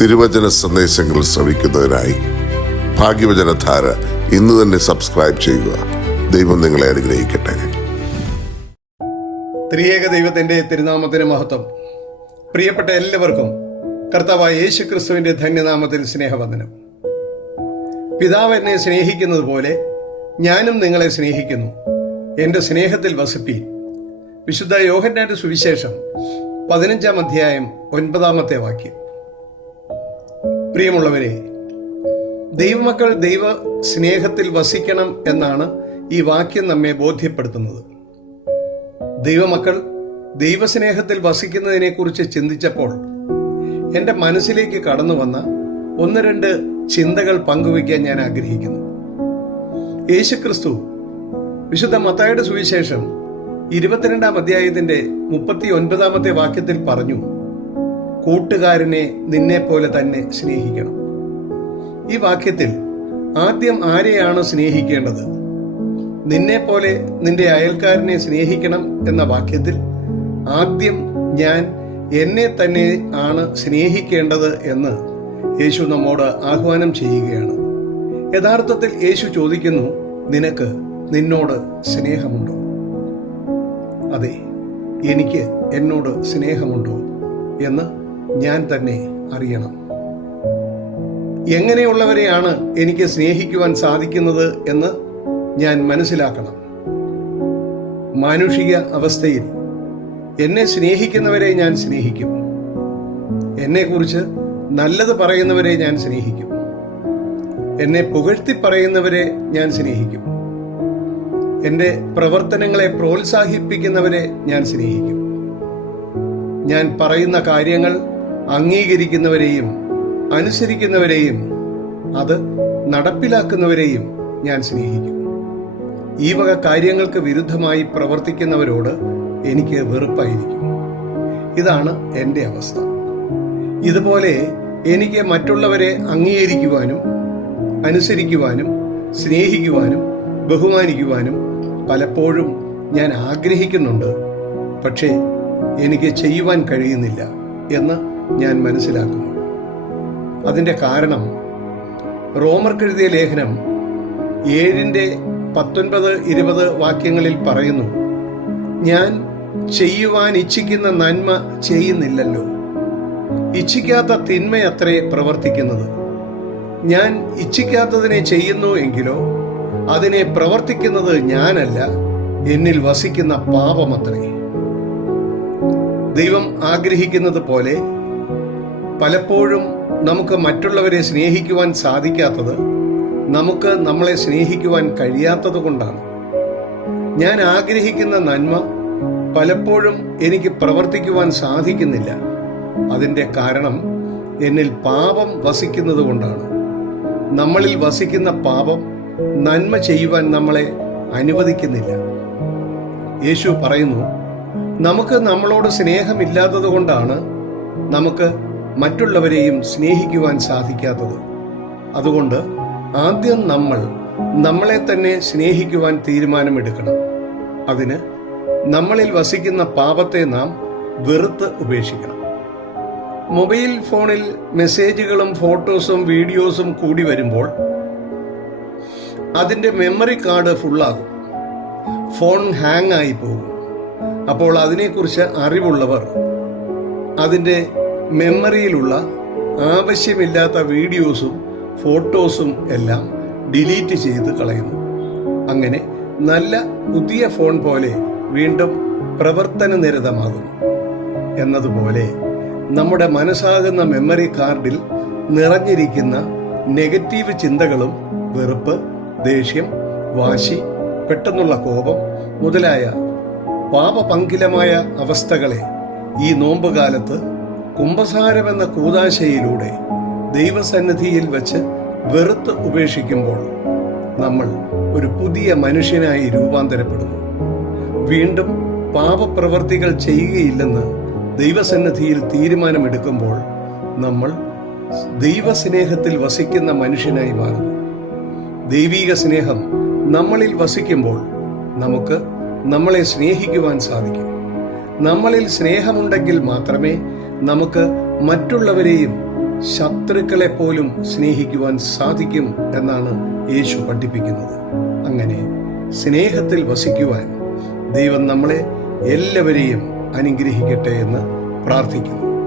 തിരുവചന സന്ദേശങ്ങൾ ശ്രവിക്കുന്നതിനായി ഭാഗ്യവചനധാര ഇന്ന് തന്നെ സബ്സ്ക്രൈബ് ചെയ്യുക. ദൈവം നിങ്ങളെ അനുഗ്രഹിക്കട്ടെ. ത്രിയേക ദൈവത്തിന്റെ തിരുനാമത്തിന് മഹത്വം. പ്രിയപ്പെട്ട എല്ലാവർക്കും കർത്താവായ യേശു ക്രിസ്തുവിന്റെ ധന്യനാമത്തിൽ സ്നേഹവന്ദനം. പിതാവ് എന്നെ സ്നേഹിക്കുന്നത് പോലെ ഞാനും നിങ്ങളെ സ്നേഹിക്കുന്നു, എൻ്റെ സ്നേഹത്തിൽ വസിപ്പീൻ. വിശുദ്ധ യോഹന്നാന്റെ സുവിശേഷം 15-ാം അധ്യായം 9-ാമത്തെ വാക്യം. പ്രിയമുള്ളവരെ, ദൈവമക്കൾ ദൈവ സ്നേഹത്തിൽ വസിക്കണം എന്നാണ് ഈ വാക്യം നമ്മെ ബോധ്യപ്പെടുത്തുന്നത്. ദൈവമക്കൾ ദൈവസ്നേഹത്തിൽ വസിക്കുന്നതിനെക്കുറിച്ച് ചിന്തിച്ചപ്പോൾ എൻ്റെ മനസ്സിലേക്ക് കടന്നു വന്ന 1-2 ചിന്തകൾ പങ്കുവയ്ക്കാൻ ഞാൻ ആഗ്രഹിക്കുന്നു. യേശുക്രിസ്തു വിശുദ്ധ മത്തായിയുടെ സുവിശേഷം 22-ാം അധ്യായത്തിന്റെ 39-ാമത്തെ വാക്യത്തിൽ പറഞ്ഞു, കൂട്ടുകാരനെ നിന്നെ പോലെ തന്നെ സ്നേഹിക്കണം. ഈ വാക്യത്തിൽ ആദ്യം ആരെയാണ് സ്നേഹിക്കേണ്ടത്? നിന്നെ പോലെ നിന്റെ അയൽക്കാരനെ സ്നേഹിക്കണം എന്ന വാക്യത്തിൽ ആദ്യം ഞാൻ എന്നെ തന്നെ ആണ് സ്നേഹിക്കേണ്ടത് എന്ന് യേശു നമ്മോട് ആഹ്വാനം ചെയ്യുകയാണ്. യഥാർത്ഥത്തിൽ യേശു ചോദിക്കുന്നു, നിനക്ക് നിന്നോട് സ്നേഹമുണ്ടോ? അതെ, എനിക്ക് എന്നോട് സ്നേഹമുണ്ടോ എന്ന് ഞാൻ തന്നെ അറിയണം. എങ്ങനെയുള്ളവരെയാണ് എനിക്ക് സ്നേഹിക്കുവാൻ സാധിക്കുന്നത് എന്ന് ഞാൻ മനസ്സിലാക്കണം. മാനുഷിക അവസ്ഥയിൽ എന്നെ സ്നേഹിക്കുന്നവരെ ഞാൻ സ്നേഹിക്കും. എന്നെക്കുറിച്ച് നല്ലത് പറയുന്നവരെ ഞാൻ സ്നേഹിക്കും. എന്നെ പുകഴ്ത്തി പറയുന്നവരെ ഞാൻ സ്നേഹിക്കും. എൻ്റെ പ്രവർത്തനങ്ങളെ പ്രോത്സാഹിപ്പിക്കുന്നവരെ ഞാൻ സ്നേഹിക്കും. ഞാൻ പറയുന്ന കാര്യങ്ങൾ അംഗീകരിക്കുന്നവരെയും അനുസരിക്കുന്നവരെയും അത് നടപ്പിലാക്കുന്നവരെയും ഞാൻ സ്നേഹിക്കും. ഈ വക കാര്യങ്ങൾക്ക് വിരുദ്ധമായി പ്രവർത്തിക്കുന്നവരോട് എനിക്ക് വെറുപ്പായിരിക്കും. ഇതാണ് എൻ്റെ അവസ്ഥ. ഇതുപോലെ എനിക്ക് മറ്റുള്ളവരെ അംഗീകരിക്കുവാനും അനുസരിക്കുവാനും സ്നേഹിക്കുവാനും ബഹുമാനിക്കുവാനും പലപ്പോഴും ഞാൻ ആഗ്രഹിക്കുന്നുണ്ട്. പക്ഷേ എനിക്ക് ചെയ്യുവാൻ കഴിയുന്നില്ല എന്ന് ഞാൻ മനസ്സിലാക്കുന്നു. അതിൻ്റെ കാരണം റോമർക്കെഴുതിയ ലേഖനം 7:19-20 വാക്യങ്ങളിൽ പറയുന്നു, ഞാൻ ചെയ്യുവാൻ ഇച്ഛിക്കുന്ന നന്മ ചെയ്യുന്നില്ലല്ലോ, ഇച്ഛിക്കാത്ത തിന്മയത്രേ പ്രവർത്തിക്കുന്നത്. ഞാൻ ഇച്ഛിക്കാത്തതിനെ ചെയ്യുന്നു എങ്കിലോ അതിനെ പ്രവർത്തിക്കുന്നത് ഞാനല്ല, എന്നിൽ വസിക്കുന്ന പാപമത്രേ. ദൈവം ആഗ്രഹിക്കുന്നത് പോലെ പലപ്പോഴും നമുക്ക് മറ്റുള്ളവരെ സ്നേഹിക്കുവാൻ സാധിക്കാത്തത് നമുക്ക് നമ്മളെ സ്നേഹിക്കുവാൻ കഴിയാത്തത് കൊണ്ടാണ്. ഞാൻ ആഗ്രഹിക്കുന്ന നന്മ പലപ്പോഴും എനിക്ക് പ്രവർത്തിക്കുവാൻ സാധിക്കുന്നില്ല. അതിൻ്റെ കാരണം എന്നിൽ പാപം വസിക്കുന്നത് കൊണ്ടാണ്. നമ്മളിൽ വസിക്കുന്ന പാപം നന്മ ചെയ്യുവാൻ നമ്മളെ അനുവദിക്കുന്നില്ല. യേശു പറയുന്നു, നമുക്ക് നമ്മളോട് സ്നേഹമില്ലാത്തത് കൊണ്ടാണ് നമുക്ക് മറ്റുള്ളവരെയും സ്നേഹിക്കുവാൻ സാധിക്കാത്തത്. അതുകൊണ്ട് ആദ്യം നമ്മൾ നമ്മളെ തന്നെ സ്നേഹിക്കുവാൻ തീരുമാനമെടുക്കണം. അതിന് നമ്മളിൽ വസിക്കുന്ന പാപത്തെ നാം വെറുത്ത് ഉപേക്ഷിക്കണം. മൊബൈൽ ഫോണിൽ മെസ്സേജുകളും ഫോട്ടോസും വീഡിയോസും കൂടി വരുമ്പോൾ അതിൻ്റെ മെമ്മറി കാർഡ് ഫുള്ളാകും, ഫോൺ ഹാങ് ആയി പോകും. അപ്പോൾ അതിനെക്കുറിച്ച് അറിവുള്ളവർ അതിൻ്റെ മെമ്മറിയിലുള്ള ആവശ്യമില്ലാത്ത വീഡിയോസും ഫോട്ടോസും എല്ലാം ഡിലീറ്റ് ചെയ്ത് കളയുന്നു. അങ്ങനെ നല്ല പുതിയ ഫോൺ പോലെ വീണ്ടും പ്രവർത്തനനിരതമാകുന്നു. എന്നതുപോലെ നമ്മുടെ മനസ്സാകുന്ന മെമ്മറി കാർഡിൽ നിറഞ്ഞിരിക്കുന്ന നെഗറ്റീവ് ചിന്തകളും വെറുപ്പ്, ദേഷ്യം, വാശി, പെട്ടെന്നുള്ള കോപം മുതലായ പാപപങ്കിലമായ അവസ്ഥകളെ ഈ നോമ്പുകാലത്ത് കുംഭസാരമെന്ന കൂദാശയിലൂടെ ദൈവസന്നിധിയിൽ വെച്ച് വെറുത്ത് ഉപേക്ഷിക്കുമ്പോൾ നമ്മൾ ഒരു പുതിയ മനുഷ്യനായി രൂപാന്തരപ്പെടുന്നു. വീണ്ടും പാപപ്രവർത്തികൾ ചെയ്യുകയില്ലെന്ന് ദൈവസന്നിധിയിൽ തീരുമാനമെടുക്കുമ്പോൾ നമ്മൾ ദൈവസ്നേഹത്തിൽ വസിക്കുന്ന മനുഷ്യനായി മാറുന്നു. ദൈവീക സ്നേഹം നമ്മളിൽ വസിക്കുമ്പോൾ നമുക്ക് നമ്മളെ സ്നേഹിക്കുവാൻ സാധിക്കും. നമ്മളിൽ സ്നേഹമുണ്ടെങ്കിൽ മാത്രമേ നമുക്ക് മറ്റുള്ളവരെയും ശത്രുക്കളെ പോലും സ്നേഹിക്കുവാൻ സാധിക്കും എന്നാണ് യേശു പഠിപ്പിക്കുന്നത്. അങ്ങനെ സ്നേഹത്തിൽ വസിക്കുവാൻ ദൈവം നമ്മളെ എല്ലാവരെയും അനുഗ്രഹിക്കട്ടെ എന്ന് പ്രാർത്ഥിക്കുന്നു.